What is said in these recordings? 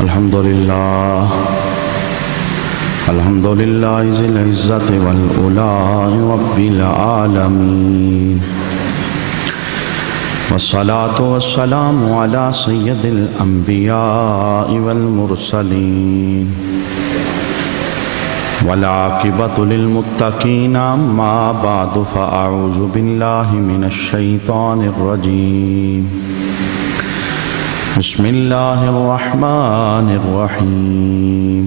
الحمد لله ذي العزة والعلا رب العالمين، والصلاة والسلام على سيد الأنبياء والمرسلين، والعاقبة للمتقين. أما بعد فأعوذ بالله من الشيطان الرجيم. بسم الله الرحمن الرحيم.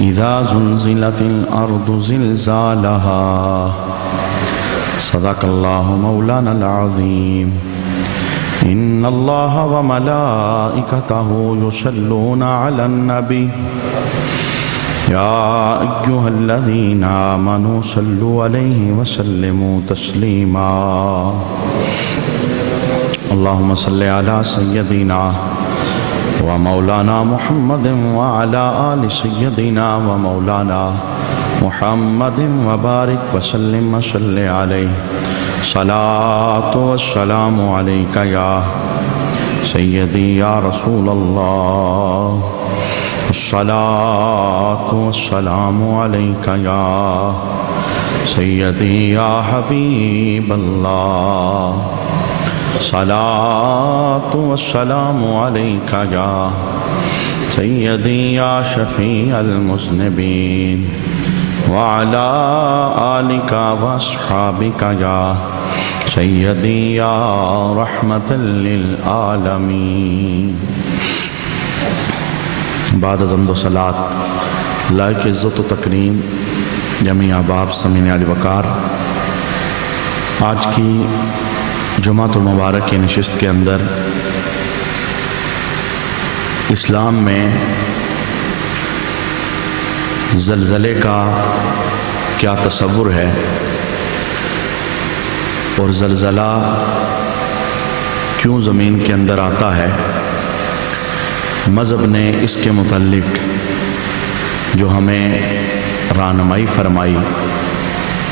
إذا زلزلت الأرض زلزالها. صدق الله مولانا العظيم. إن الله وملائكته يصلون على النبي يا أيها الذين آمنوا صلوا عليه وسلموا تسليما. اللهم صل على سيدنا ومولانا محمد وعلى آل سيدنا ومولانا محمد وبارك وسلم وصل عليه. صلاة والسلام عليك يا سيدي يا رسول الله. الصلاة والسلام عليك يا سيدي يا حبيب الله. الصلاة والسلام عليك يا سيدي يا شفيع المذنبين، وعلى آلك وأصحابك يا سيدي يا رحمة للعالمين. بعد حمد و صلاۃ لائق عزت و تکریم جمیع احباب سامعین علی وقار، آج کی جمعۃ المبارک کی نشست کے اندر اسلام میں زلزلے کا کیا تصور ہے اور زلزلہ کیوں زمین کے اندر آتا ہے، مذہب نے اس کے متعلق جو ہمیں رہنمائی فرمائی،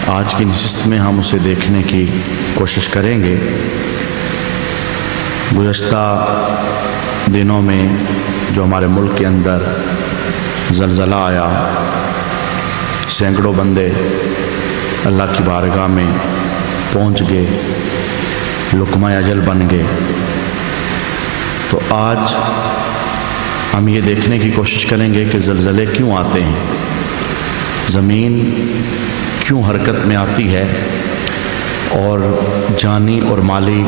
آج کی نشست میں ہم اسے دیکھنے کی کوشش کریں گے۔ گزشتہ دنوں میں جو ہمارے ملک کے اندر زلزلہ آیا، سینکڑوں بندے اللہ کی بارگاہ میں پہنچ گئے، لقمہ اجل بن گئے۔ تو آج ہم یہ دیکھنے کی کوشش کریں گے کہ زلزلے کیوں آتے ہیں، زمین کیوں حرکت میں آتی ہے اور جانی اور مالی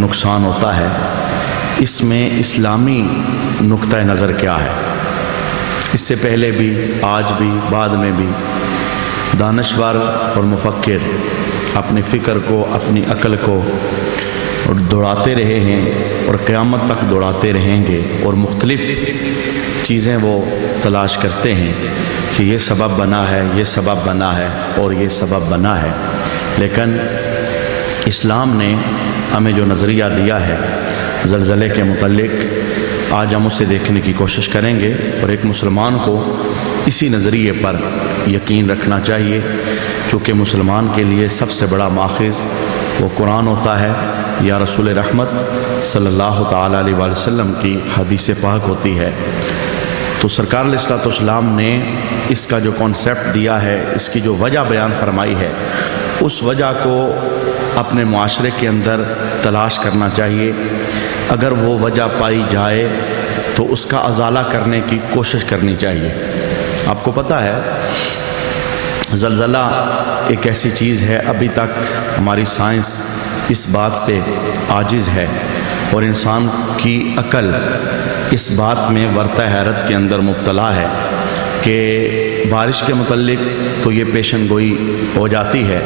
نقصان ہوتا ہے، اس میں اسلامی نقطہ نظر کیا ہے۔ اس سے پہلے بھی، آج بھی، بعد میں بھی دانشور اور مفکر اپنی فکر کو، اپنی عقل کو دوڑاتے رہے ہیں اور قیامت تک دوڑاتے رہیں گے، اور مختلف چیزیں وہ تلاش کرتے ہیں کہ یہ سبب بنا ہے، یہ سبب بنا ہے اور یہ سبب بنا ہے۔ لیکن اسلام نے ہمیں جو نظریہ دیا ہے زلزلے کے متعلق، آج ہم اسے دیکھنے کی کوشش کریں گے، اور ایک مسلمان کو اسی نظریے پر یقین رکھنا چاہیے، چونکہ مسلمان کے لیے سب سے بڑا ماخذ وہ قرآن ہوتا ہے، یا رسول رحمت صلی اللہ تعالیٰ علیہ وآلہ وسلم کی حدیث پاک ہوتی ہے۔ تو سرکار علیہ الصلوۃ والسلام نے اس کا جو کانسیپٹ دیا ہے، اس کی جو وجہ بیان فرمائی ہے، اس وجہ کو اپنے معاشرے کے اندر تلاش کرنا چاہیے۔ اگر وہ وجہ پائی جائے تو اس کا ازالہ کرنے کی کوشش کرنی چاہیے۔ آپ کو پتہ ہے زلزلہ ایک ایسی چیز ہے، ابھی تک ہماری سائنس اس بات سے عاجز ہے، اور انسان کی عقل اس بات میں ورطہ حیرت کے اندر مبتلا ہے کہ بارش کے متعلق تو یہ پیشن گوئی ہو جاتی ہے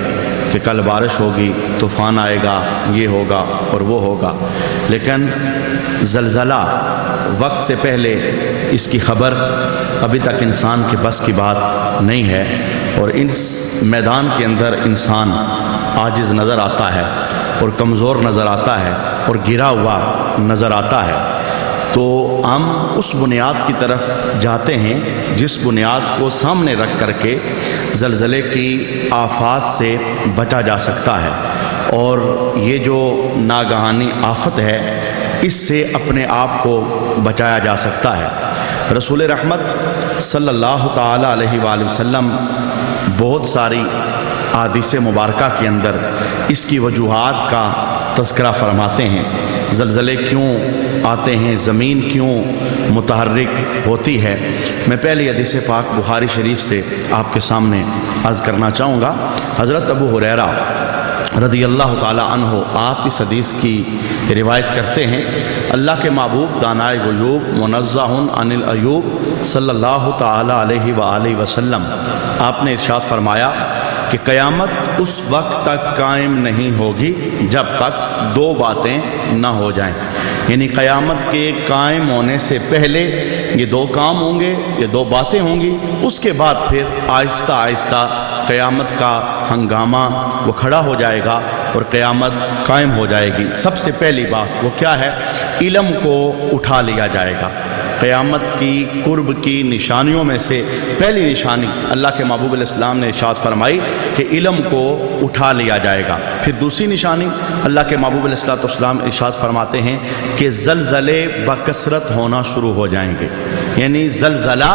کہ کل بارش ہوگی، طوفان آئے گا، یہ ہوگا اور وہ ہوگا، لیکن زلزلہ وقت سے پہلے اس کی خبر ابھی تک انسان کے بس کی بات نہیں ہے، اور اس میدان کے اندر انسان عاجز نظر آتا ہے اور کمزور نظر آتا ہے اور گرا ہوا نظر آتا ہے۔ تو ہم اس بنیاد کی طرف جاتے ہیں جس بنیاد کو سامنے رکھ کر کے زلزلے کی آفات سے بچا جا سکتا ہے، اور یہ جو ناگہانی آفت ہے اس سے اپنے آپ کو بچایا جا سکتا ہے۔ رسول رحمت صلی اللہ تعالی علیہ وآلہ وسلم بہت ساری احادیث مبارکہ کے اندر اس کی وجوہات کا تذکرہ فرماتے ہیں۔ زلزلے کیوں آتے ہیں، زمین کیوں متحرک ہوتی ہے۔ میں پہلی حدیث پاک بخاری شریف سے آپ کے سامنے عرض کرنا چاہوں گا۔ حضرت ابو ہریرہ رضی اللہ تعالی عنہ آپ اس حدیث کی روایت کرتے ہیں، اللہ کے محبوب دانائے غیوب منزہ عن العیوب صلی اللہ تعالی علیہ وآلہ وسلم آپ نے ارشاد فرمایا کہ قیامت اس وقت تک قائم نہیں ہوگی جب تک دو باتیں نہ ہو جائیں، یعنی قیامت کے قائم ہونے سے پہلے یہ دو کام ہوں گے، یہ دو باتیں ہوں گی، اس کے بعد پھر آہستہ آہستہ قیامت کا ہنگامہ وہ کھڑا ہو جائے گا اور قیامت قائم ہو جائے گی۔ سب سے پہلی بات وہ کیا ہے؟ علم کو اٹھا لیا جائے گا۔ قیامت کی قرب کی نشانیوں میں سے پہلی نشانی اللہ کے محبوب علیہ السلام نے ارشاد فرمائی کہ علم کو اٹھا لیا جائے گا۔ پھر دوسری نشانی اللہ کے محبوب علیہ السلام ارشاد فرماتے ہیں کہ زلزلے بکثرت ہونا شروع ہو جائیں گے، یعنی زلزلہ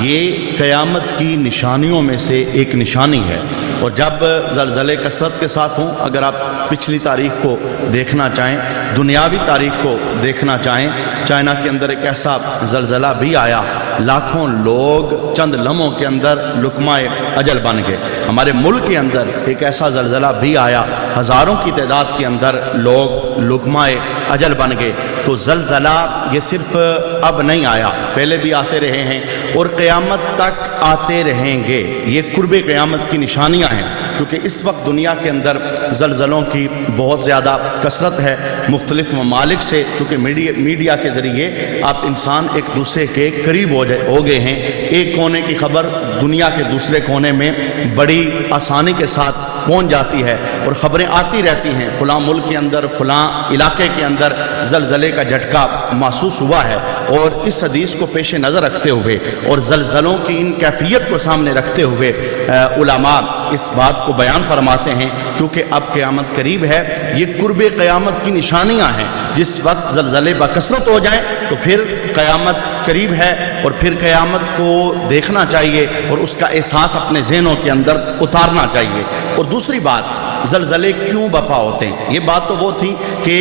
یہ قیامت کی نشانیوں میں سے ایک نشانی ہے۔ اور جب زلزلے کثرت کے ساتھ ہوں، اگر آپ پچھلی تاریخ کو دیکھنا چاہیں، دنیاوی تاریخ کو دیکھنا چاہیں، چائنا کے اندر ایک ایسا زلزلہ بھی آیا، لاکھوں لوگ چند لمحوں کے اندر لقمہ اجل بن گئے۔ ہمارے ملک کے اندر ایک ایسا زلزلہ بھی آیا، ہزاروں کی تعداد کے اندر لوگ لقمہ اجل بن گئے۔ تو زلزلہ یہ صرف اب نہیں آیا، پہلے بھی آتے رہے ہیں اور قیامت تک آتے رہیں گے۔ یہ قرب قیامت کی نشانیاں ہیں، کیونکہ اس وقت دنیا کے اندر زلزلوں کی بہت زیادہ کثرت ہے۔ مختلف ممالک سے چونکہ میڈیا کے ذریعے آپ انسان ایک دوسرے کے قریب ہو گئے ہیں، ایک کونے کی خبر دنیا کے دوسرے کونے میں بڑی آسانی کے ساتھ پہنچ جاتی ہے اور خبریں آتی رہتی ہیں، فلاں ملک کے اندر فلاں علاقے کے اندر زلزلے کا جھٹکا محسوس ہوا ہے۔ اور اس حدیث کو پیش نظر رکھتے ہوئے اور زلزلوں کی ان کیفیت کو سامنے رکھتے ہوئے علماء اس بات کو بیان فرماتے ہیں، کیونکہ اب قیامت قریب ہے، یہ قرب قیامت کی نشانیاں ہیں۔ جس وقت زلزلے بکثرت ہو جائیں تو پھر قیامت قریب ہے اور پھر قیامت کو دیکھنا چاہیے اور اس کا احساس اپنے ذہنوں کے اندر اتارنا چاہیے۔ اور دوسری بات، زلزلے کیوں بپا ہوتے ہیں؟ یہ بات تو وہ تھی کہ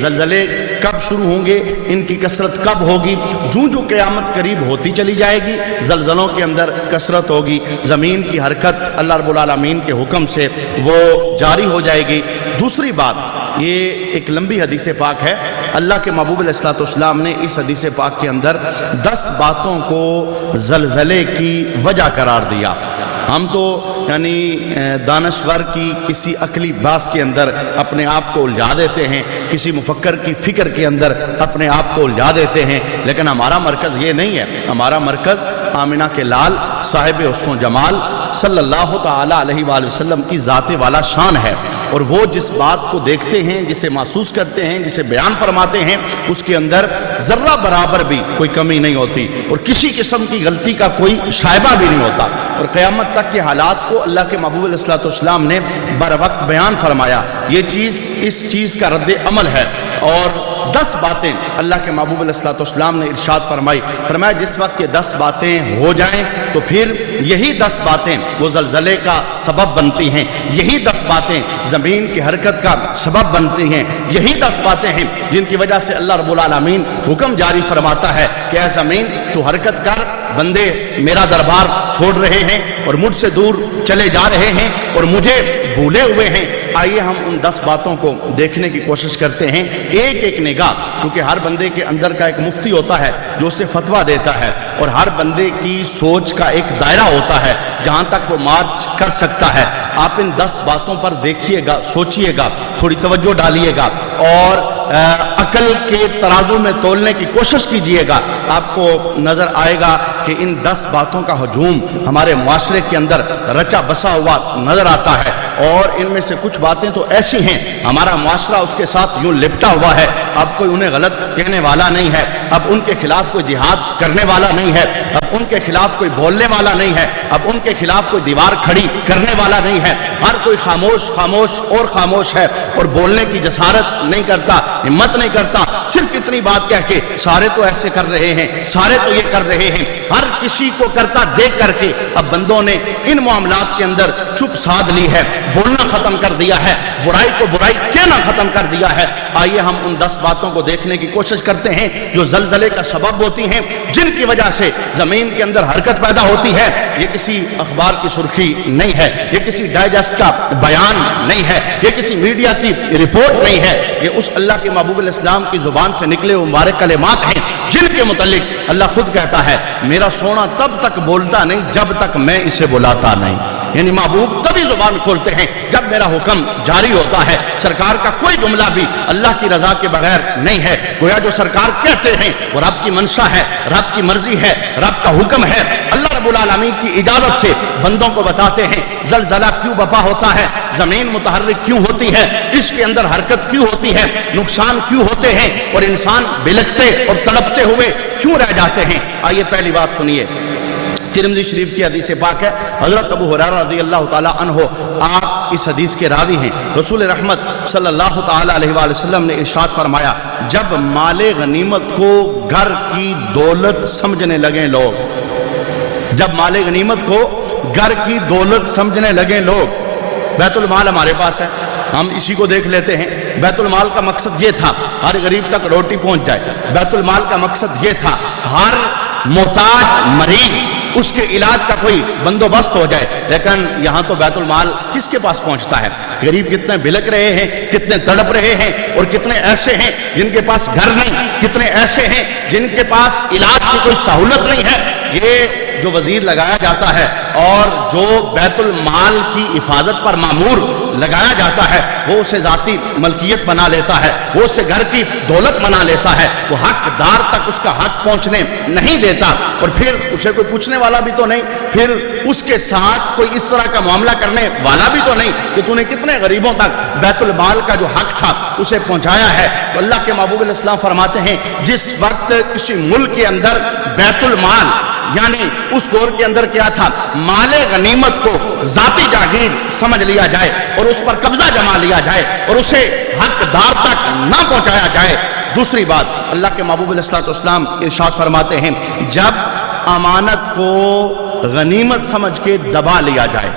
زلزلے کب شروع ہوں گے، ان کی کثرت کب ہوگی۔ جو قیامت قریب ہوتی چلی جائے گی، زلزلوں کے اندر کثرت ہوگی، زمین کی حرکت اللہ رب العالمین کے حکم سے وہ جاری ہو جائے گی۔ دوسری بات، یہ ایک لمبی حدیث پاک ہے، اللہ کے محبوب علیہ السلام نے اس حدیث پاک کے اندر 10 باتوں کو زلزلے کی وجہ قرار دیا۔ ہم تو یعنی دانشور کی کسی عقلی باس کے اندر اپنے آپ کو الجھا دیتے ہیں، کسی مفکر کی فکر کے اندر اپنے آپ کو الجھا دیتے ہیں، لیکن ہمارا مرکز یہ نہیں ہے۔ ہمارا مرکز آمنہ کے لال صاحب حسن و جمال صلی اللہ تعالی علیہ وآلہ وسلم کی ذات والا شان ہے، اور وہ جس بات کو دیکھتے ہیں، جسے محسوس کرتے ہیں، جسے بیان فرماتے ہیں، اس کے اندر ذرہ برابر بھی کوئی کمی نہیں ہوتی اور کسی قسم کی غلطی کا کوئی شائبہ بھی نہیں ہوتا۔ اور قیامت تک کے حالات کو اللہ کے محبوب علیہ السلام نے بر وقت بیان فرمایا۔ یہ چیز اس چیز کا رد عمل ہے۔ اور 10 باتیں اللہ کے محبوب علیہ السلام نے ارشاد فرمایا جس وقت یہ 10 باتیں ہو جائیں تو پھر یہی 10 باتیں وہ زلزلے کا سبب بنتی ہیں، یہی 10 باتیں زمین کی حرکت کا سبب بنتی ہیں، یہی 10 باتیں ہیں جن کی وجہ سے اللہ رب العالمین حکم جاری فرماتا ہے کہ اے زمین تو حرکت کر، بندے میرا دربار چھوڑ رہے ہیں اور مجھ سے دور چلے جا رہے ہیں اور مجھے بھولے ہوئے ہیں۔ آئیے ہم ان 10 باتوں کو دیکھنے کی کوشش کرتے ہیں، ایک ایک نگاہ، کیونکہ ہر بندے کے اندر کا ایک مفتی ہوتا ہے جو اسے فتویٰ دیتا ہے، اور ہر بندے کی سوچ کا ایک دائرہ ہوتا ہے جہاں تک وہ مارچ کر سکتا ہے۔ آپ ان 10 باتوں پر دیکھیے گا، سوچیے گا، تھوڑی توجہ ڈالیے گا اور عقل کے ترازو میں تولنے کی کوشش کیجئے گا۔ آپ کو نظر آئے گا کہ ان 10 باتوں کا ہجوم ہمارے معاشرے کے اندر رچا بسا ہوا نظر آتا ہے، اور ان میں سے کچھ باتیں تو ایسی ہیں ہمارا معاشرہ اس کے ساتھ یوں لپٹا ہوا ہے، اب کوئی انہیں غلط کہنے والا نہیں ہے، اب ان کے خلاف کوئی جہاد کرنے والا نہیں ہے، اب ان کے خلاف کوئی بولنے والا نہیں ہے، اب ان کے خلاف کوئی دیوار کھڑی کرنے والا نہیں ہے، ہر کوئی خاموش خاموش اور خاموش ہے اور بولنے کی جسارت نہیں کرتا، ہمت نہیں کرتا، صرف اتنی بات کہہ کے سارے تو ایسے کر رہے ہیں، سارے تو یہ کر رہے ہیں، ہر کسی کو کرتا دیکھ کر کے اب بندوں نے ان معاملات کے اندر چپ سادھ لی ہے، بولنا ختم کر دیا ہے، برائی کو برائی کہنا ختم کر دیا ہے۔ آئیے ہم ان 10 باتوں کو دیکھنے کی کوشش کرتے ہیں جو زلزلے کا سبب ہوتی ہیں، جن کی وجہ سے زمین کے اندر حرکت پیدا ہوتی ہے۔ یہ کسی اخبار کی سرخی نہیں ہے، یہ کسی ڈائجسٹ کا بیان نہیں ہے، یہ کسی میڈیا کی رپورٹ نہیں ہے، یہ اس اللہ کے محبوب علیہ السلام کی زبان سے نکلے ہوئے مبارک کلمات ہیں جن کے متعلق اللہ خود کہتا ہے میرا سونا تب تک بولتا نہیں جب تک میں اسے بلاتا نہیں۔ یعنی محبوب تبھی زبان کھولتے ہیں جب میرا حکم جاری ہوتا ہے۔ سرکار کا کوئی جملہ بھی اللہ کی رضا کے بغیر نہیں ہے، گویا جو سرکار کہتے ہیں وہ رب کی منشا ہے، رب کی مرضی ہے، رب کا حکم ہے۔ اللہ رب العالمین کی اجازت سے بندوں کو بتاتے ہیں زلزلہ کیوں بپا ہوتا ہے، زمین متحرک کیوں ہوتی ہے، اس کے اندر حرکت کیوں ہوتی ہے، نقصان کیوں ہوتے ہیں، اور انسان بلکتے اور تڑپتے ہوئے کیوں رہ جاتے ہیں۔ آئیے پہلی بات سنیے، ترمذی شریف کی حدیث پاک ہے، حضرت ابو ہریرہ رضی اللہ تعالیٰ عنہ آپ اس حدیث کے راوی ہیں۔ رسول رحمت صلی اللہ تعالیٰ علیہ وآلہ وسلم نے ارشاد فرمایا جب مال غنیمت کو گھر کی دولت سمجھنے لگیں لوگ، جب مال غنیمت کو گھر کی دولت سمجھنے لگیں لوگ، بیت المال ہمارے پاس ہے، ہم اسی کو دیکھ لیتے ہیں۔ بیت المال کا مقصد یہ تھا ہر غریب تک روٹی پہنچ جائے، بیت المال کا مقصد یہ تھا ہر محتاج مریض اس کے علاج کا کوئی بندوبست ہو جائے، لیکن یہاں تو بیت المال کس کے پاس پہنچتا ہے؟ غریب کتنے بلک رہے ہیں، کتنے تڑپ رہے ہیں، اور کتنے ایسے ہیں جن کے پاس گھر نہیں، کتنے ایسے ہیں جن کے پاس علاج کی کوئی سہولت نہیں ہے۔ یہ جو وزیر لگایا جاتا ہے اور جو بیت المال کی حفاظت پر مامور لگایا جاتا ہے وہ اسے ذاتی ملکیت بنا لیتا ہے، وہ اسے گھر کی دولت بنا لیتا ہے، وہ حقدار تک اس کا حق پہنچنے نہیں دیتا، اور پھر اسے کوئی پوچھنے والا بھی تو نہیں، پھر اس کے ساتھ کوئی اس طرح کا معاملہ کرنے والا بھی تو نہیں کہ تو نے کتنے غریبوں تک بیت المال کا جو حق تھا اسے پہنچایا ہے۔ تو اللہ کے محبوب علیہ السلام فرماتے ہیں جس وقت کسی ملک کے اندر بیت المال یعنی اس دور کے اندر کیا تھا، مال غنیمت کو ذاتی جاگیر سمجھ لیا جائے اور اس پر قبضہ جما لیا جائے اور اسے حقدار تک نہ پہنچایا جائے۔ دوسری بات اللہ کے محبوب علیہ السلام ارشاد فرماتے ہیں جب امانت کو غنیمت سمجھ کے دبا لیا جائے،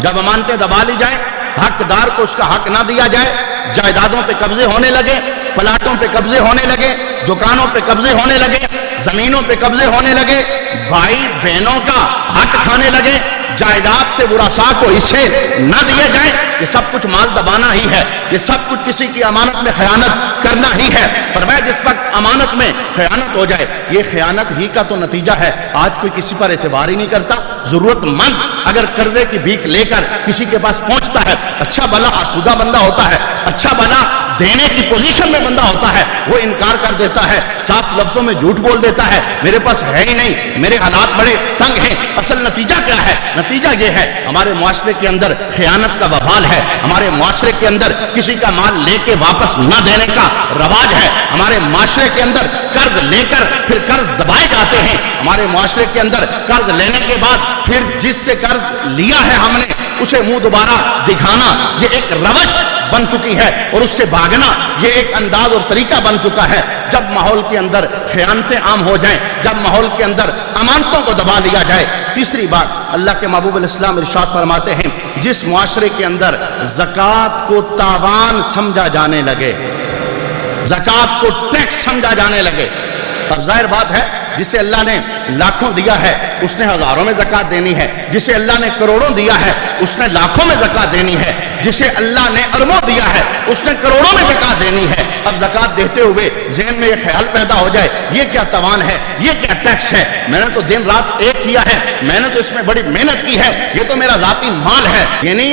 جب امانتیں دبا لی جائیں، حقدار کو اس کا حق نہ دیا جائے، جائیدادوں پہ قبضے ہونے لگے، پلاٹوں پہ قبضے ہونے لگے، دکانوں پہ قبضے ہونے لگے، زمینوں پہ قبضے ہونے لگے، بھائی بہنوں کا حق کھانے لگے، جائیداد سے ورثاء کو حصے نہ دیے جائیں، یہ سب کچھ مال دبانا ہی ہے، یہ سب کچھ کسی کی امانت میں خیانت کرنا ہی ہے۔ فرمایا جس وقت امانت میں خیانت ہو جائے، یہ خیانت ہی کا تو نتیجہ ہے۔ آج کوئی کسی پر اعتبار ہی نہیں کرتا، ضرورت مند اگر قرضے کی بھیک لے کر کسی کے پاس پہنچتا ہے، اچھا بھلا آسودہ بندہ ہوتا ہے، اچھا بھلا دینے کی پوزیشن میں بندہ ہوتا ہے، وہ انکار کر دیتا ہے، صاف لفظوں میں جھوٹ بول دیتا ہے، میرے پاس ہے ہی نہیں، میرے حالات بڑے تنگ ہیں۔ اصل نتیجہ کیا ہے؟ نتیجہ یہ ہے ہمارے معاشرے کے اندر خیانت کا وبال ہے، ہمارے معاشرے کے اندر کسی کا مال لے کے واپس نہ دینے کا رواج ہے، ہمارے معاشرے کے اندر قرض لے کر پھر قرض دبائے جاتے ہیں، ہمارے معاشرے کے اندر قرض لینے کے بعد پھر جس سے قرض لیا ہے ہم نے اسے منہ دوبارہ دکھانا یہ ایک روش بن چکی ہے، اور اس سے بھاگنا یہ ایک انداز اور طریقہ بن چکا ہے۔ جب ماحول کے اندر خیانتیں عام ہو جائیں، جب ماحول کے اندر امانتوں کو دبا لیا جائے۔ تیسری بات اللہ کے محبوب علیہ السلام ارشاد فرماتے ہیں جس معاشرے کے اندر زکوٰۃ کو تاوان سمجھا جانے لگے، زکوٰۃ کو ٹیکس سمجھا جانے لگے، اب ظاہر بات ہے جسے اللہ نے لاکھوں دیا ہے اس نے ہزاروں میں زکوٰۃ دینی ہے، جسے اللہ نے کروڑوں دیا ہے اس نے لاکھوں میں زکوٰۃ دینی ہے، جسے اللہ نے اربوں دیا ہے اس نے کروڑوں میں زکوٰۃ دینی ہے۔ اب زکوٰۃ دیتے ہوئے ذہن میں یہ خیال پیدا ہو جائے یہ کیا تاوان ہے، یہ کیا ٹیکس ہے، میں نے تو دن رات ایک کیا ہے، میں نے تو اس میں بڑی محنت کی ہے، یہ تو میرا ذاتی مال ہے۔ یعنی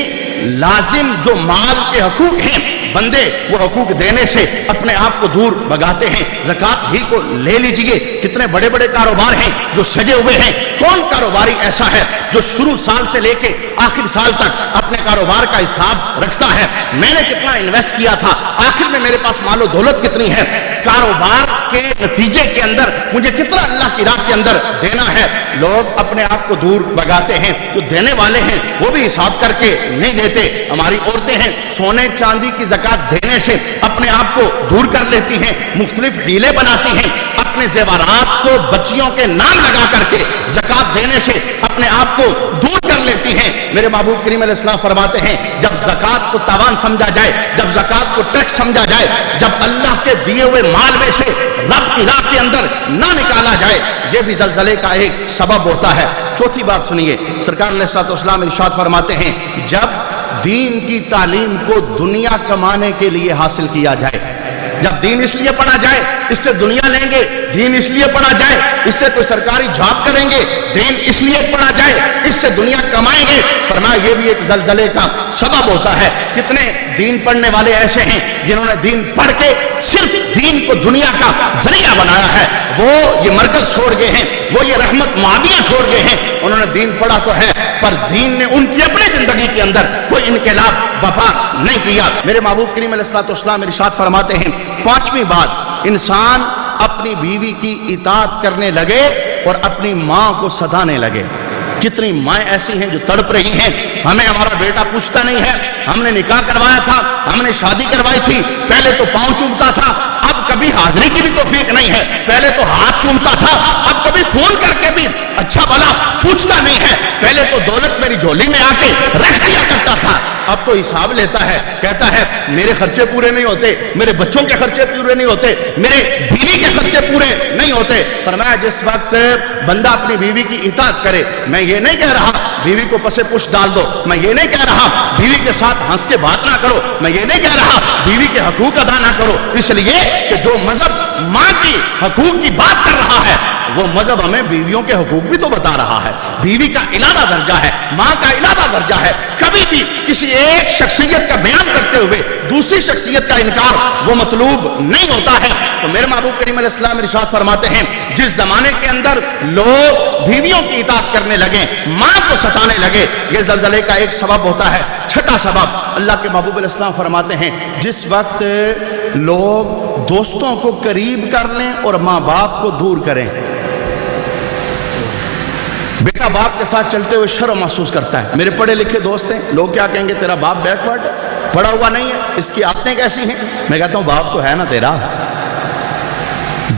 لازم جو مال کے حقوق ہیں بندے وہ حقوق دینے سے اپنے آپ کو دور بھگاتے ہیں۔ زکوٰۃ ہی کو لے لیجئے، کتنے بڑے بڑے کاروبار ہیں جو سجے ہوئے ہیں، کون کاروباری ایسا ہے جو شروع سال سے لے کے آخر سال تک اپنے کاروبار کا حساب رکھتا ہے، میں نے کتنا انویسٹ کیا تھا، آخر میں میرے پاس مال و دولت کتنی ہے، کاروبار کے نتیجے کے اندر مجھے کتنا اللہ کی راہ کے اندر دینا ہے۔ لوگ اپنے اپنے آپ کو دور بگاتے ہیں، جو دینے والے ہیں وہ بھی حساب کر کے نہیں دیتے۔ ہماری عورتیں ہیں سونے چاندی کی زکوٰۃ دینے سے اپنے آپ کو دور کر لیتی ہیں، مختلف حیلے بناتی ہیں، اپنے زیورات کو بچیوں کے نام لگا کر کے زکوٰۃ دینے سے اپنے آپ کو دور کر لیتی ہیں۔ میرے محبوب کریم علیہ السلام فرماتے ہیں جب زکوٰۃ کو تاوان سمجھا جائے، جب زکوٰۃ کو ٹیکس سمجھا جائے، جب اللہ کے دیے ہوئے مال میں سے رب کی راہ کے اندر نہ نکالا جائے، یہ بھی زلزلے کا ایک سبب ہوتا ہے۔ چوتھی بات سنیے، سرکار علیہ الصلوۃ والسلام ارشاد فرماتے ہیں جب دین کی تعلیم کو دنیا کمانے کے لیے حاصل کیا جائے، جب دین اس لیے پڑھا جائے اس سے دنیا لیں گے، دین اس لیے پڑھا جائے اس سے کوئی سرکاری جاب کریں گے، دین اس لیے پڑھا جائے اس سے دنیا کمائیں گے، فرمایا یہ بھی ایک زلزلے کا سبب ہوتا ہے۔ کتنے دین پڑھنے والے ایسے ہیں جنہوں نے دین پڑھ کے صرف دین کو دنیا کا ذریعہ بنایا ہے، وہ یہ مرکز چھوڑ گئے ہیں، وہ یہ رحمت معاویہ چھوڑ گئے ہیں، انہوں نے دین پڑھا تو ہے پر دین نے ان کی اپنی زندگی کے اندر کوئی انقلاب برپا نہیں کیا۔ میرے محبوب کریم علیہ الصلوۃ والسلام ارشاد فرماتے ہیں پانچویں بات، انسان اپنی بیوی کی اطاعت کرنے لگے اور اپنی ماں کو ستانے لگے۔ کتنی مائیں ایسی ہیں جو تڑپ رہی ہیں، ہمیں ہمارا بیٹا پوچھتا نہیں ہے، ہم نے نکاح کروایا تھا، ہم نے شادی کروائی تھی، پہلے تو پاؤں چومتا تھا، اب کبھی حاضری کی بھی توفیق نہیں ہے، پہلے تو ہاتھ چومتا تھا، اب کبھی فون کر کے بھی اچھا بھلا پوچھتا نہیں ہے، پہلے تو دولت میری جھولی میں آ کے رکھ دیا کرتا تھا، اب تو حساب لیتا ہے، کہتا ہے میرے خرچے پورے نہیں ہوتے، میرے بچوں کے خرچے پورے نہیں ہوتے، میرے بیوی کے خرچے پورے نہیں ہوتے۔ فرمایا جس وقت بندہ اپنی بیوی کی اطاعت کرے، میں یہ نہیں کہہ رہا بیوی کو پسے پش ڈال دو، میں یہ نہیں کہہ رہا بیوی کے ساتھ ہنس کے بات نہ کرو، میں یہ نہیں کہہ رہا بیوی کے حقوق ادا نہ کرو، اس لیے کہ جو مذہب ماں کی حقوق کی بات کر رہا ہے وہ مذہب ہمیں بیویوں کے حقوق بھی تو بتا رہا ہے۔ بیوی کا اعلیٰ درجہ ہے، ماں کا اعلیٰ درجہ ہے، کبھی بھی کسی ایک شخصیت کا بیان کرتے ہوئے دوسری شخصیت کا انکار وہ مطلوب نہیں ہوتا ہے۔ تو میرے محبوب کریم علیہ السلام ارشاد فرماتے ہیں جس زمانے کے اندر لوگ بیویوں کی اطاعت کرنے لگے، ماں کو ستانے لگے، یہ زلزلے کا ایک سبب ہوتا ہے۔ چھٹا سبب، اللہ کے محبوب علیہ السلام فرماتے ہیں جس وقت لوگ دوستوں کو قریب کر لیں اور ماں باپ کو دور کریں، بیٹا باپ کے ساتھ چلتے ہوئے شرم محسوس کرتا ہے، میرے پڑھے لکھے دوست ہیں، لوگ کیا کہیں گے تیرا باپ بیکورڈ ہے، پڑھا ہوا نہیں ہے، اس کی عادتیں کیسی ہیں، میں کہتا ہوں باپ تو ہے نا تیرا۔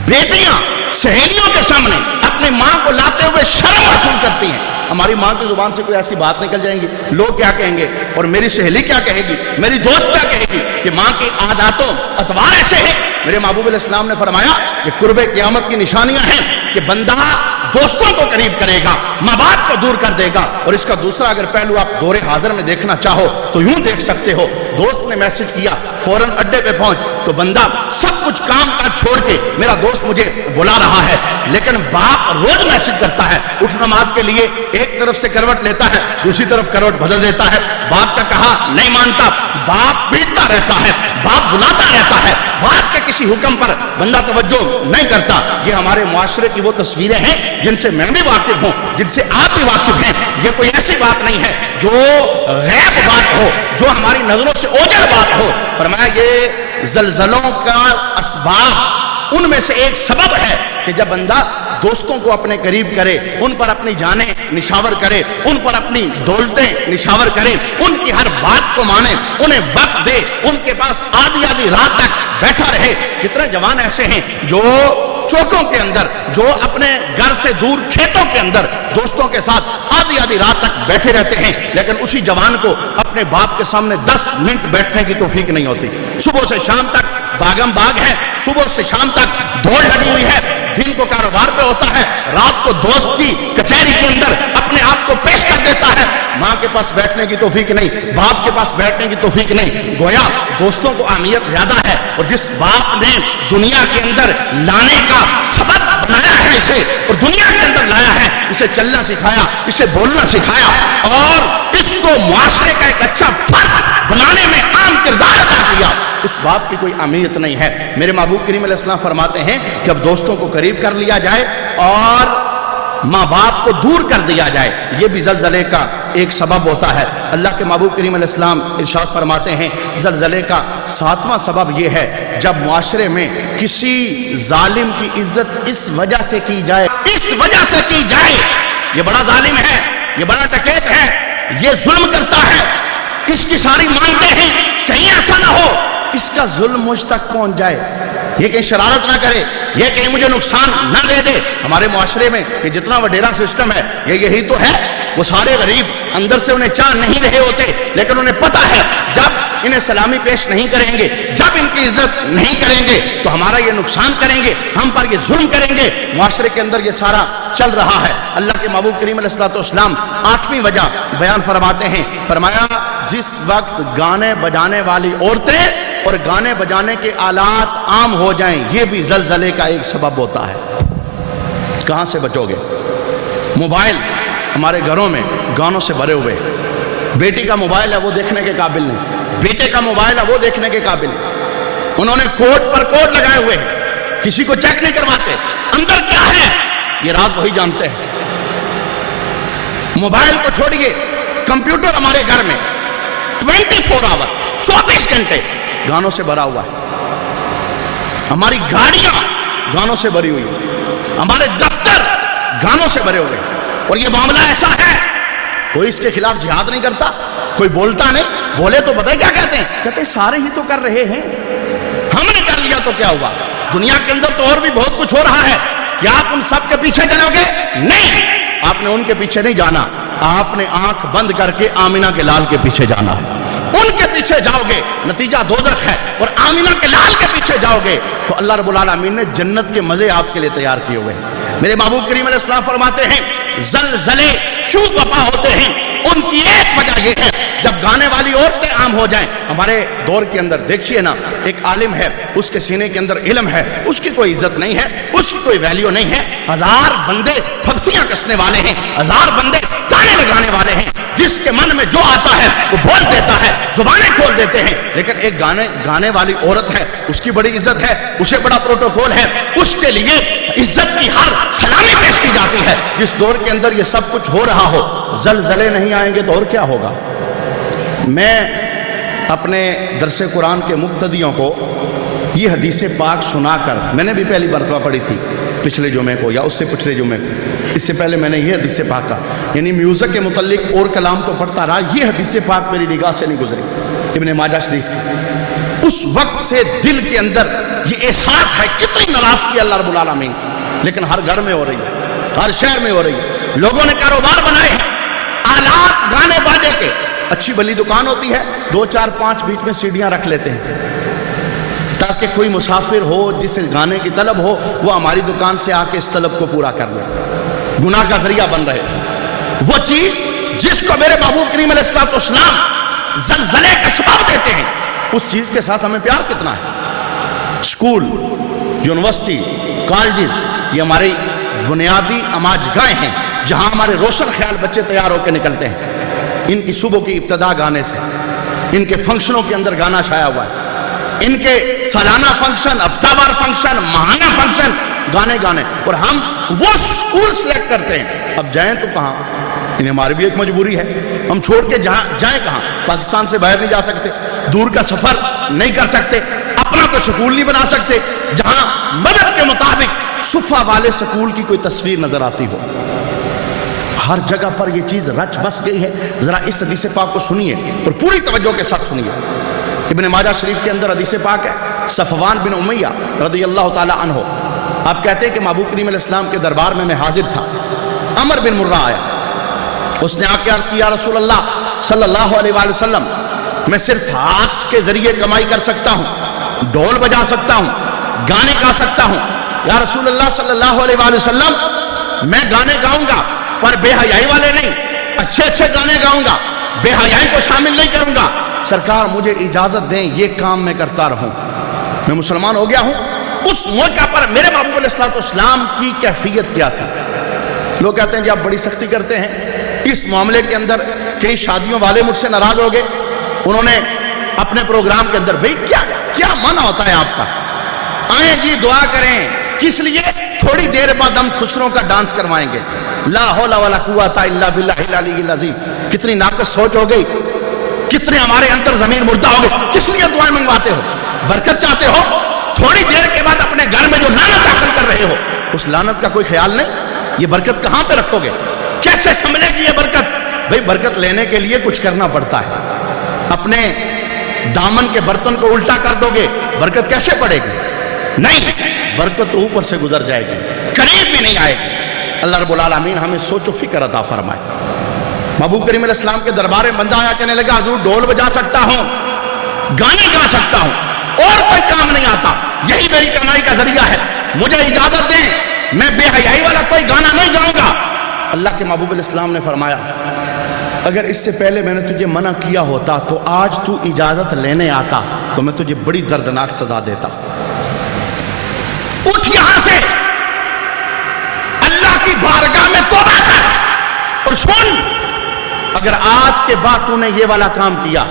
بیٹیاں سہیلیوں کے سامنے اپنی ماں کو لاتے ہوئے شرم محسوس کرتی ہیں، ہماری ماں کی زبان سے کوئی ایسی بات نکل جائیں گی، لوگ کیا کہیں گے اور میری سہیلی کیا کہے گی، میری دوست کیا کہے گی کہ ماں کی عاداتوں اطوار ایسے ہیں۔ میرے محبوب علیہ السلام نے فرمایا کہ قرب قیامت کی نشانیاں ہیں کہ بندہ دوستوں کو قریب کرے گا، ماں باپ کو دور کر دے گا، اور اس کا دوسرا اگر پہلو آپ دور حاضر میں دیکھنا چاہو تو یوں دیکھ سکتے ہو، دوست نے میسج کیا فوراً اڈے پہ پہنچ، تو بندہ سب کچھ کام کاج چھوڑ کے میرا دوست مجھے بلا رہا ہے، لیکن باپ روز میسج کرتا ہے، اٹھ نماز کے لیے ایک طرف سے کروٹ لیتا ہے دوسری طرف کروٹ بدل دیتا ہے، باپ کا کہا نہیں مانتا، باپ پیٹتا رہتا ہے، باپ بلاتا رہتا ہے، باپ کے کسی حکم پر بندہ توجہ نہیں کرتا۔ یہ ہمارے معاشرے کی وہ تصویریں ہیں جن سے میں بھی واقف ہوں، جن سے آپ بھی واقف ہیں، یہ کوئی ایسی بات نہیں ہے جو غیب بات ہو، جو ہماری نظروں سے اوجھل بات ہو۔ فرمایا یہ زلزلوں کا اسباب ان میں سے ایک سبب ہے کہ جب بندہ دوستوں کو اپنے قریب کرے، ان پر اپنی جانیں نشاور کرے، ان پر اپنی دولتیں نشاور کرے، ان کی ہر بات کو مانے، انہیں وقت دے، ان کے پاس آدھی آدھی رات تک بیٹھا رہے۔ کتنے جوان ایسے ہیں جو چوکوں کے اندر، جو اپنے گھر سے دور کھیتوں کے اندر دوستوں کے ساتھ آدھی آدھی رات تک بیٹھے رہتے ہیں، لیکن اسی جوان کو اپنے باپ کے سامنے 10 منٹ بیٹھنے کی توفیق نہیں ہوتی۔ صبح سے شام تک باغم باغ ہے، صبح سے شام تک دوڑ لگی ہوئی ہے، دن کو کاروبار پہ ہوتا ہے، رات کو دوست کی کچہری کے اندر اپنے آپ کو پیش کر دیتا ہے، ماں کے پاس بیٹھنے کی توفیق نہیں، باپ کے پاس بیٹھنے کی توفیق نہیں۔ گویا دوستوں کو اہمیت زیادہ ہے، اور جس باپ نے دنیا کے اندر لانے کا سبب بنایا ہے اسے، اور دنیا کے اندر لایا ہے، اسے چلنا سکھایا، اسے بولنا سکھایا، اور اس کو معاشرے کا ایک اچھا فرد بنانے میں عام کردار ادا کیا، اس باپ کی کوئی اہمیت نہیں ہے۔ میرے محبوب کریم علیہ السلام فرماتے ہیں جب دوستوں کو قریب کر لیا جائے اور ماں باپ کو دور کر دیا جائے، یہ بھی زلزلے کا ایک سبب ہوتا ہے۔ اللہ کے محبوب کریم علیہ السلام ارشاد فرماتے ہیں زلزلے کا 7واں سبب یہ ہے جب معاشرے میں کسی ظالم کی عزت اس وجہ سے کی جائے یہ بڑا ظالم ہے، یہ بڑا ڈکیت ہے، یہ ظلم کرتا ہے، اس کی ساری مانتے ہیں، کہیں ایسا نہ ہو اس کا ظلم مجھ تک پہنچ جائے، یہ کہیں شرارت نہ کرے، یہ کہیں مجھے نقصان نہ دے دے۔ ہمارے معاشرے میں یہ جتنا وڈیرا سسٹم ہے یہی تو ہے۔ وہ سارے غریب اندر سے انہیں چاہ نہیں رہے ہوتے، لیکن انہیں پتا ہے جب انہیں سلامی پیش نہیں کریں گے، جب ان کی عزت نہیں کریں گے تو ہمارا یہ نقصان کریں گے، ہم پر یہ ظلم کریں گے۔ معاشرے کے اندر یہ سارا چل رہا ہے۔ اللہ کے محبوب کریم علیہ السلام 8ویں وجہ بیان فرماتے ہیں، فرمایا جس وقت گانے بجانے والی عورتیں اور گانے بجانے کے آلات عام ہو جائیں، یہ بھی زلزلے کا ایک سبب ہوتا ہے۔ کہاں سے بچو گے؟ موبائل ہمارے گھروں میں گانوں سے بھرے ہوئے، بیٹی کا موبائل ہے وہ دیکھنے کے قابل نہیں، بیٹے کا موبائل ہے وہ دیکھنے کے قابل نہیں، انہوں نے کوڈ پر کوڈ لگائے ہوئے ہیں، کسی کو چیک نہیں کرواتے اندر کیا ہے، یہ رات وہی جانتے ہیں۔ موبائل کو چھوڑیے، کمپیوٹر ہمارے گھر میں 24 آور 24 گھنٹے گانوں سے بھرا ہوا ہے، ہماری گاڑیاں گانوں سے بھری ہوئی ہیں، ہمارے دفتر گانوں سے بھرے ہوئے ہیں، اور یہ معاملہ ایسا ہے کوئی اس کے خلاف جہاد نہیں کرتا، کوئی بولتا نہیں، بولے تو پتہ ہے کیا کہتے ہیں، کہتے ہیں سارے ہی تو کر رہے ہیں، ہم نے کر لیا تو کیا ہوا؟ دنیا کے اندر تو اور بھی بہت کچھ ہو رہا ہے، کیا آپ ان سب کے پیچھے چلو گے؟ نہیں، آپ نے ان کے پیچھے نہیں جانا، آپ نے آنکھ بند کر کے آمینہ کے لال کے پیچھے جانا ہے۔ ان کے پیچھے جاؤ گے نتیجہ دوزخ ہے، اور آمینہ کے لال کے پیچھے جاؤ گے تو اللہ رب العالمین نے جنت کے مزے آپ کے لیے تیار کیے ہوئے ہیں۔ میرے محبوب کریم علیہ السلام فرماتے ہیں زلزلے کیوں وقع ہوتے ہیں؟ ان کی ایک وجہ یہ ہے جب گانے والی عورتیں عام ہو جائیں۔ ہمارے دور کے اندر دیکھیے نا، ایک عالم ہے، اس کے سینے کے اندر علم ہے، اس کی کوئی عزت نہیں ہے، اس کی کوئی ویلیو نہیں ہے، 1000 بندے پھپتیاں کسنے والے ہیں، 1000 بندے تانے لگانے والے ہیں، جس کے من میں جو آتا ہے وہ بول دیتا ہے، زبانیں کھول دیتے ہیں، لیکن ایک گانے والی عورت ہے، اس کی بڑی عزت ہے، اسے بڑا پروٹوکول ہے، اس کے لیے عزت کی ہر سلامی پیش کی جاتی ہے۔ جس دور کے اندر یہ سب کچھ ہو رہا ہو، زلزلے نہیں آئیں گے تو اور کیا ہوگا؟ میں اپنے درس قرآن کے مقتدیوں کو یہ حدیث پاک سنا کر، میں نے بھی پہلی مرتبہ پڑھی تھی پچھلے جمعے کو یا اس سے پچھلے جمعے کو، اس سے پہلے میں نے یہ حدیث پاک کا یعنی میوزک کے متعلق اور کلام تو پڑھتا رہا، یہ حدیث پاک میری نگاہ سے نہیں گزری، ابن ماجہ شریف کی۔ اس وقت سے دل کے اندر یہ احساس ہے کتنی ناراضگی اللہ رب العالمین، لیکن ہر گھر میں ہو رہی ہے، ہر شہر میں ہو رہی ہے، لوگوں نے کاروبار بنائے ہیں آلات گانے باجے کے، اچھی بلی دکان ہوتی ہے، 2 4 5 بیچ میں سیڑھیاں رکھ لیتے ہیں تاکہ کوئی مسافر ہو جسے گانے کی طلب ہو وہ ہماری دکان سے آ کے اس طلب کو پورا کر لے، گناہ کا ذریعہ بن رہے۔ وہ چیز جس کو میرے محبوب کریم علیہ السلام زلزلے کا سبب دیتے ہیں، اس چیز کے ساتھ ہمیں پیار کتنا ہے۔ اسکول، یونیورسٹی، کالجز، یہ ہماری بنیادی آماج گاہیں ہیں جہاں ہمارے روشن خیال بچے تیار ہو کے نکلتے ہیں۔ ان کی صبح کی ابتدا گانے سے، ان کے فنکشنوں کے اندر گانا چھایا ہوا ہے، ان کے سالانہ فنکشن، ہفتہ وار فنکشن، ماہانہ فنکشن، گانے، اور ہم وہ اسکول سلیکٹ کرتے ہیں۔ اب جائیں تو کہاں؟ انہیں ہماری بھی ایک مجبوری ہے، ہم چھوڑ کے جائیں کہاں؟ پاکستان سے باہر نہیں جا سکتے، دور کا سفر نہیں کر سکتے، اپنا کوئی سکول نہیں بنا سکتے جہاں مدد کے مطابق صفہ والے سکول کی کوئی تصویر نظر آتی ہو۔ ہر جگہ پر یہ چیز رچ بس گئی ہے۔ ذرا اس حدیث پاک کو سنیے اور پوری توجہ کے ساتھ سنیے۔ ابن ماجہ شریف کے اندر حدیث پاک ہے، صفوان بن امیہ رضی اللہ تعالی عنہ آپ کہتے ہیں کہ محبوب کریم علیہ السلام کے دربار میں حاضر تھا، عمر بن مرہ آیا، اس نے آ کے عرض کیا رسول اللہ صلی اللہ علیہ وآلہ وسلم، میں صرف ہاتھ کے ذریعے کمائی کر سکتا ہوں، ڈھول بجا سکتا ہوں، گانے گا سکتا ہوں، یا رسول اللہ صلی اللہ علیہ وآلہ وسلم میں گانے گاؤں گا پر بے حیائی والے نہیں، اچھے گانے گاؤں گا، بے حیائی کو شامل نہیں کروں گا، سرکار مجھے اجازت دیں یہ کام میں کرتا رہوں، میں مسلمان ہو گیا ہوں۔ اس موقع پر میرے محبوب علیہ السلام کی کیفیت کیا تھی؟ لوگ کہتے ہیں کہ آپ بڑی سختی کرتے ہیں، اس معاملے کے اندر کئی شادیوں والے مجھ سے ناراض ہو گئے، انہوں نے اپنے پروگرام کے اندر بھئی کیا منع ہوتا ہے آپ کا؟ آئیں جی دعا کریں، کس لیے؟ تھوڑی دیر بعد ہم خسروں کا ڈانس کروائیں گے، لا حول ولا قوت الا باللہ العلی العظیم۔ کتنی ناقص سوچ ہو گئی، کتنے ہمارے اندر ضمیر مردہ ہو گئے۔ کس لیے دعائیں منگواتے ہو؟ برکت چاہتے ہو؟ تھوڑی دیر کے بعد اپنے گھر میں جو لعنت داخل کر رہے ہو، اس لعنت کا کوئی خیال نہیں، یہ برکت کہاں پہ رکھو گے؟ کیسے سنبھلے گی یہ برکت؟ بھئی برکت لینے کے لیے کچھ کرنا پڑتا ہے. اپنے دامن کے برتن کو الٹا کر دو گے برکت کیسے پڑے گی؟ نہیں، برکت تو اوپر سے گزر جائے گی، قریب بھی نہیں آئے گی. اللہ رب العالمین ہمیں سوچ و فکر عطا فرمائے. محبوب کریم علیہ السلام کے دربار میں بندہ آیا کہنے لگا حضور ڈھول بجا سکتا ہوں، گانے گا سکتا ہوں، اور کوئی کام نہیں آتا، یہی میری کمائی کا ذریعہ ہے، مجھے اجازت دیں، میں بے حیائی والا کوئی گانا نہیں گاؤں گا. اللہ کے محبوب علیہ السلام نے فرمایا اگر اس سے پہلے میں نے تجھے منع کیا ہوتا تو آج تو اجازت لینے آتا تو میں تجھے بڑی دردناک سزا دیتا. اٹھ یہاں سے، اللہ کی بارگاہ میں توبہ کر، اور سن اگر آج کے بعد تو نے یہ والا کام کیا،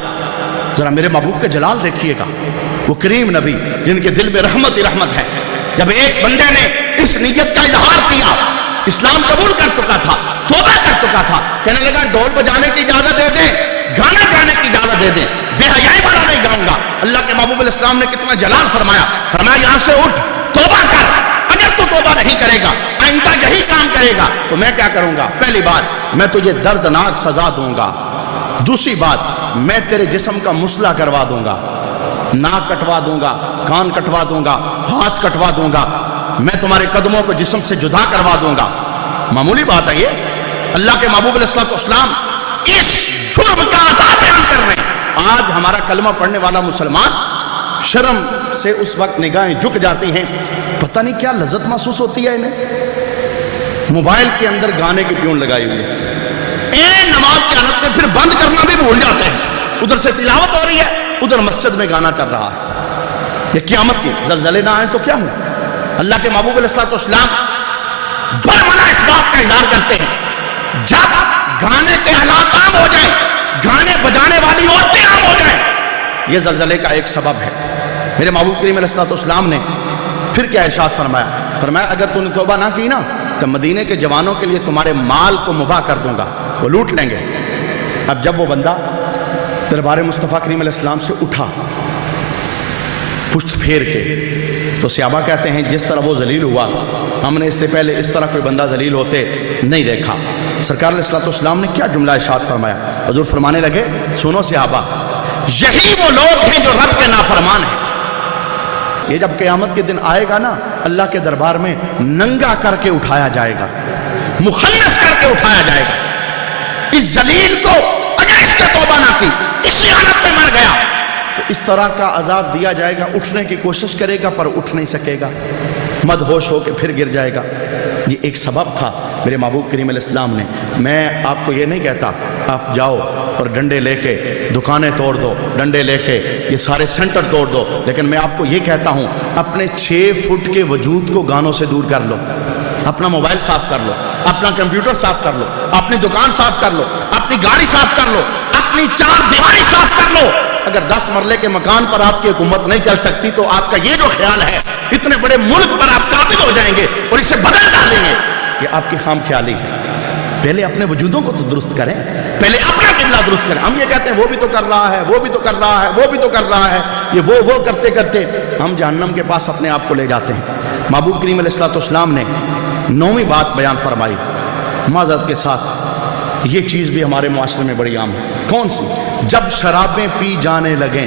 ذرا میرے محبوب کا جلال دیکھیے گا، وہ کریم نبی جن کے دل میں رحمت ہی رحمت ہے. جب ایک بندے نے اس نیت کا اظہار کیا، اسلام قبول کر چکا تھا، توبہ کر چکا تھا، کہنے لگا ڈھول بجانے کی اجازت دے دیں، گانا گانے کی اجازت دے دیں، بے حیائی والا نہیں گاؤں گا. اللہ کے محبوب علیہ السلام نے کتنا جلال فرمایا، فرمایا یہاں سے اٹھ، توبہ کر. اگر تو توبہ نہیں کرے گا، آئندہ یہی کام کرے گا تو میں کیا کروں گا؟ پہلی بات میں تجھے دردناک سزا دوں گا، دوسری بات میں تیرے جسم کا مسئلہ کروا دوں گا، ناک کٹوا دوں گا، کان کٹوا دوں گا، ہاتھ کٹوا دوں گا، میں تمہارے قدموں کو جسم سے جدا کروا دوں گا. معمولی بات ہے یہ؟ اللہ کے محبوب علیہ السلام اس جرم کا عذاب بیان کر رہے ہیں. آج ہمارا کلمہ پڑھنے والا مسلمان شرم سے اس وقت نگاہیں جھک جاتی ہیں، پتہ نہیں کیا لذت محسوس ہوتی ہے انہیں. موبائل کے اندر گانے کی ٹیون لگائی ہوئی ہے، نماز کی حالت میں پھر بند کرنا بھی بھول جاتے ہیں. ادھر سے تلاوت ہو رہی ہے، ادھر مسجد میں گانا چل رہا ہے. یہ قیامت کی زلزلے نہ آئیں تو کیا ہوں؟ اللہ کے محبوب علیہ السلام برمنا اس بات کا اظہار کرتے ہیں جب گانے کے آلات عام ہو جائیں، گانے بجانے والی عورتیں عام ہو جائیں، یہ زلزلے کا ایک سبب ہے. میرے محبوب کریم علیہ السلام نے پھر کیا ارشاد فرمایا؟ فرمایا اگر تم نے توبہ نہ کی نا تو مدینے کے جوانوں کے لیے تمہارے مال کو مباح کر دوں گا، وہ لوٹ لیں گے. اب جب وہ بندہ دربار مصطفیٰ کریم علیہ السلام سے اٹھا پشت پھیر کے، تو صحابہ کہتے ہیں جس طرح وہ ذلیل ہوا ہم نے اس سے پہلے اس طرح کوئی بندہ ذلیل ہوتے نہیں دیکھا. سرکار علیہ السلام نے کیا جملہ ارشاد فرمایا؟ حضور فرمانے لگے سنو صحابہ، یہی وہ لوگ ہیں جو رب کے نافرمان ہیں. یہ جب قیامت کے دن آئے گا نا، اللہ کے دربار میں ننگا کر کے اٹھایا جائے گا، مخنث کر کے اٹھایا جائے گا. اس ذلیل کو اگر اس نے توبہ نہ کی، اسی حالت میں مر گیا تو اس طرح کا عذاب دیا جائے گا. اٹھنے کی کوشش کرے گا پر اٹھ نہیں سکے گا، مدہوش ہو کے پھر گر جائے گا. یہ ایک سبب تھا میرے محبوب کریم علیہ السلام نے. میں آپ کو یہ نہیں کہتا آپ جاؤ اور ڈنڈے لے کے دکانیں توڑ دو، ڈنڈے لے کے یہ سارے سینٹر توڑ دو، لیکن میں آپ کو یہ کہتا ہوں اپنے 6 فٹ کے وجود کو گانوں سے دور کر لو. اپنا موبائل صاف کر لو، اپنا کمپیوٹر صاف کر لو، اپنی دکان صاف کر لو، اپنی گاڑی صاف کر لو، اپنی 4 دیواری صاف کر لو. اگر 10 مرلے کے مکان پر آپ کی حکومت نہیں چل سکتی تو آپ کا یہ جو خیال ہے اتنے بڑے ملک پر آپ قابض ہو جائیں گے اور اسے بدل ڈالیں گے، یہ آپ کی خام خیالی ہے. پہلے اپنے وجودوں کو تو درست کریں، پہلے اپنا قبلہ درست کریں. ہم یہ کہتے ہیں وہ بھی تو کر رہا ہے، وہ بھی تو کر رہا ہے، وہ بھی تو کر رہا ہے، یہ وہ کرتے کرتے ہم جہنم کے پاس اپنے آپ کو لے جاتے ہیں. محبوب کریم علیہ السلام نے 9ویں بات بیان فرمائی، معذرت کے ساتھ یہ چیز بھی ہمارے معاشرے میں بڑی عام ہے. کون سی؟ جب شرابیں پی جانے لگیں،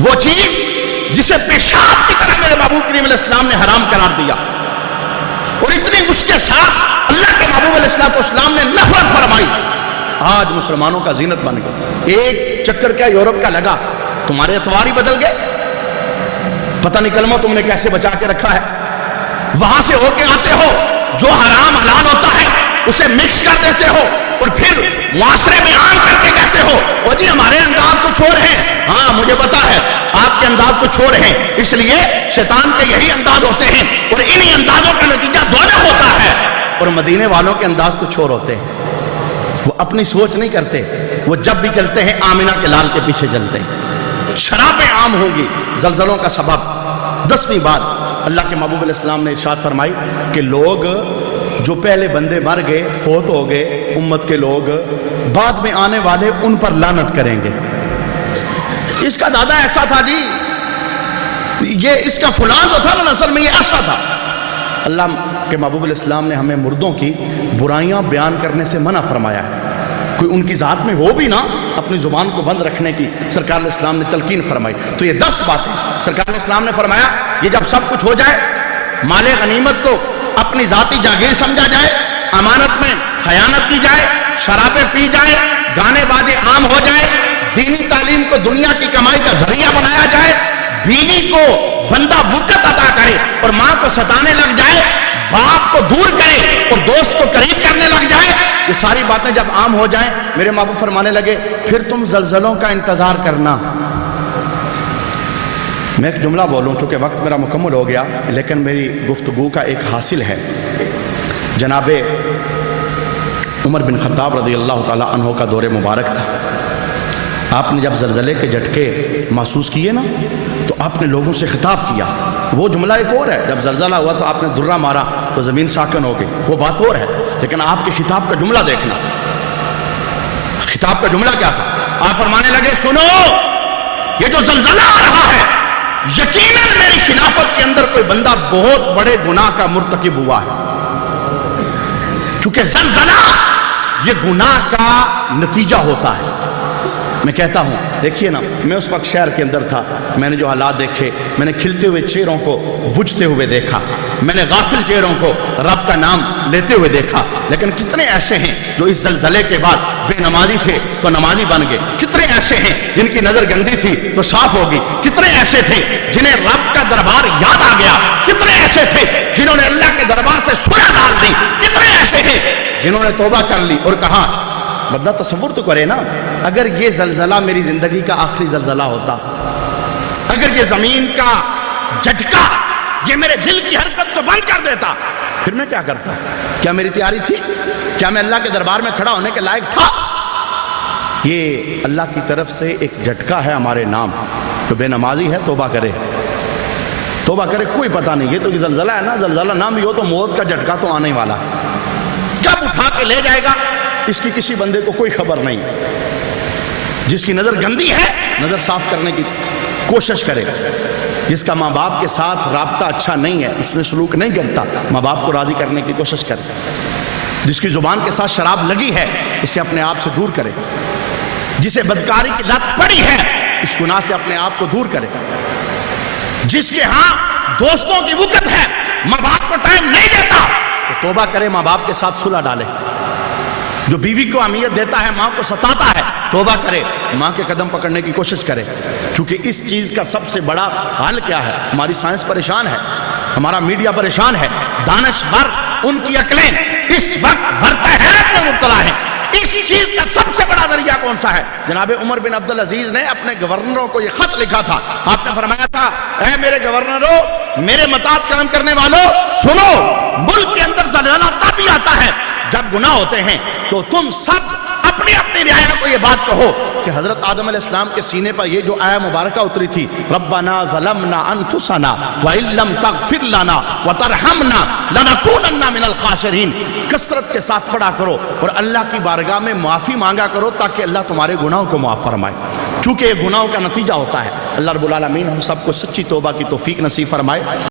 وہ چیز جسے پیشاب کی طرح میرے محبوب کریم علیہ السلام نے حرام قرار دیا، اور اتنی اس کے ساتھ اللہ کے محبوب علیہ السلام نے نفرت فرمائی، آج مسلمانوں کا زینت بن گیا. ایک چکر کیا یورپ کا لگا، تمہارے اتوار ہی بدل گئے. پتہ نہیں کلمہ تم نے کیسے بچا کے رکھا ہے. وہاں سے ہو کے آتے ہو، جو حرام حلال ہوتا ہے اسے مکس کر دیتے ہو اور پھر معاشرے میں عام کر کے کہتے ہو وہ جی ہمارے انداز کو چھوڑ ہیں. ہاں مجھے پتا ہے آپ کے انداز کو چھوڑ ہیں، اس لیے شیطان کے یہی انداز ہوتے ہیں اور انہی اندازوں کا نتیجہ دوزخ ہوتا ہے. اور مدینے والوں کے انداز کو چھوڑ ہوتے ہیں، وہ اپنی سوچ نہیں کرتے، وہ جب بھی چلتے ہیں آمینہ کے لال کے پیچھے چلتے ہیں. شرابیں عام ہوں گی، زلزلوں کا سبب. 10ویں بات اللہ کے محبوب علیہ السلام نے ارشاد فرمائی کہ لوگ جو پہلے بندے مر گئے، فوت ہو گئے، امت کے لوگ بعد میں آنے والے ان پر لعنت کریں گے. اس کا دادا ایسا تھا جی، یہ اس کا فلان جو تھا نا نسل میں یہ ایسا تھا. اللہ کے محبوب الاسلام نے ہمیں مردوں کی برائیاں بیان کرنے سے منع فرمایا ہے. کوئی ان کی ذات میں ہو بھی نا، اپنی زبان کو بند رکھنے کی سرکار الاسلام نے تلقین فرمائی. تو یہ 10 باتیں سرکار الاسلام نے فرمایا یہ جب سب کچھ ہو جائے، مال غنیمت کو اپنی ذاتی جاگیر سمجھا جائے، امانت میں خیانت کی جائے، شرابیں پی جائے، گانے بازے عام ہو جائے، دینی تعلیم کو دنیا کی کمائی کا ذریعہ بنایا جائے، بیوی کو بندہ وقت عطا کرے اور ماں کو ستانے لگ جائے، باپ کو دور کرے اور دوست کو قریب کرنے لگ جائے، یہ ساری باتیں جب عام ہو جائیں، میرے محبوب فرمانے لگے پھر تم زلزلوں کا انتظار کرنا. میں ایک جملہ بولوں چونکہ وقت میرا مکمل ہو گیا، لیکن میری گفتگو کا ایک حاصل ہے. جناب عمر بن خطاب رضی اللہ تعالیٰ عنہ کا دور مبارک تھا. آپ نے جب زلزلے کے جھٹکے محسوس کیے نا تو آپ نے لوگوں سے خطاب کیا. وہ جملہ ایک اور ہے، جب زلزلہ ہوا تو آپ نے درہ مارا تو زمین ساکن ہو گئی، وہ بات اور ہے. لیکن آپ کے خطاب کا جملہ دیکھنا، خطاب کا جملہ کیا تھا؟ آپ فرمانے لگے سنو، یہ جو زلزلہ آ رہا ہے یقیناً میری خلافت کے اندر کوئی بندہ بہت بڑے گناہ کا مرتکب ہوا ہے. چونکہ زلزلہ یہ گناہ کا نتیجہ ہوتا ہے. میں کہتا ہوں دیکھیے نا، میں اس وقت شہر کے اندر تھا، میں نے جو حالات دیکھے، میں نے کھلتے ہوئے چہروں کو بجھتے ہوئے دیکھا، میں نے غافل چہروں کو رب کا نام لیتے ہوئے دیکھا. لیکن کتنے ایسے ہیں جو اس زلزلے کے بعد بے نمازی تھے تو نمازی بن گئے، کتنے ایسے ہیں جن کی نظر گندی تھی تو صاف ہوگی، کتنے ایسے تھے جنہیں رب کا دربار یاد آ گیا، کتنے ایسے تھے جنہوں نے اللہ کے دربار سے سورہ ڈال دی، کتنے ایسے ہیں جنہوں نے توبہ کر لی اور کہا. بندہ تصور تو کرے نا، اگر یہ زلزلہ میری زندگی کا آخری زلزلہ ہوتا، اگر یہ زمین کا جھٹکا یہ میرے دل کی حرکت کو بند کر دیتا، پھر میں کیا کرتا؟ کیا میری تیاری تھی؟ کیا میں اللہ کے دربار میں کھڑا ہونے کے لائق تھا؟ یہ اللہ کی طرف سے ایک جھٹکا ہے ہمارے نام. تو بے نمازی ہے توبہ کرے، توبہ کرے، کوئی پتہ نہیں. یہ تو یہ زلزلہ ہے نا، زلزلہ نہ بھی ہو تو موت کا جھٹکا تو آنے والا ہے. کب اٹھا کے لے جائے گا اس کی کسی بندے کو کوئی خبر نہیں. جس کی نظر گندی ہے نظر صاف کرنے کی کوشش کرے، جس کا ماں باپ کے ساتھ رابطہ اچھا نہیں ہے، اس نے سلوک نہیں کرتا، ماں باپ کو راضی کرنے کی کوشش کرے. جس کی زبان کے ساتھ شراب لگی ہے اسے اپنے آپ سے دور کرے. جسے بدکاری کی لت پڑی ہے اس گناہ سے اپنے آپ کو دور کرے. جس کے ہاں دوستوں کی وقت ہے، ماں باپ کو ٹائم نہیں دیتا، تو توبہ کرے، ماں باپ کے ساتھ صلح ڈالے. جو بیوی کو اہمیت دیتا ہے، ماں کو ستاتا ہے، توبہ کرے، ماں کے قدم پکڑنے کی کوشش کرے. کیونکہ اس چیز کا سب سے بڑا حل کیا ہے؟ ہماری سائنس پریشان ہے، ہمارا میڈیا پریشان ہے، دانشور ان کی عقلیں اس وقت بھرتا حیرت میں مبتلا ہے. اس چیز کا سب سے بڑا ذریعہ کون سا ہے؟ جناب عمر بن عبدالعزیز نے اپنے گورنروں کو یہ خط لکھا تھا. آپ نے فرمایا تھا اے میرے گورنروں، میرے مطابق کام کرنے والوں، سنو، ملک کے اندر زلزلہ تب ہی آتا ہے جب گناہ ہوتے ہیں. تو تم سب اپنی اپنی رعایا کو یہ بات کہو کہ حضرت آدم علیہ السلام کے سینے پر یہ جو آیہ مبارکہ اتری تھی، ربنا ظلمنا انفسنا وَإِن لَّمْ تَغْفِرْ لَنَا وَتَرْحَمْنَا لَنَكُونَنَّ مِنَ الْخَاسِرِينَ، کثرت کے ساتھ پڑھا کرو اور اللہ کی بارگاہ میں معافی مانگا کرو تاکہ اللہ تمہارے گناہوں کو معاف فرمائے. چونکہ یہ گناہوں کا نتیجہ ہوتا ہے. اللہ رب العالمین ہم سب کو سچی توبہ کی توفیق نصیب فرمائے.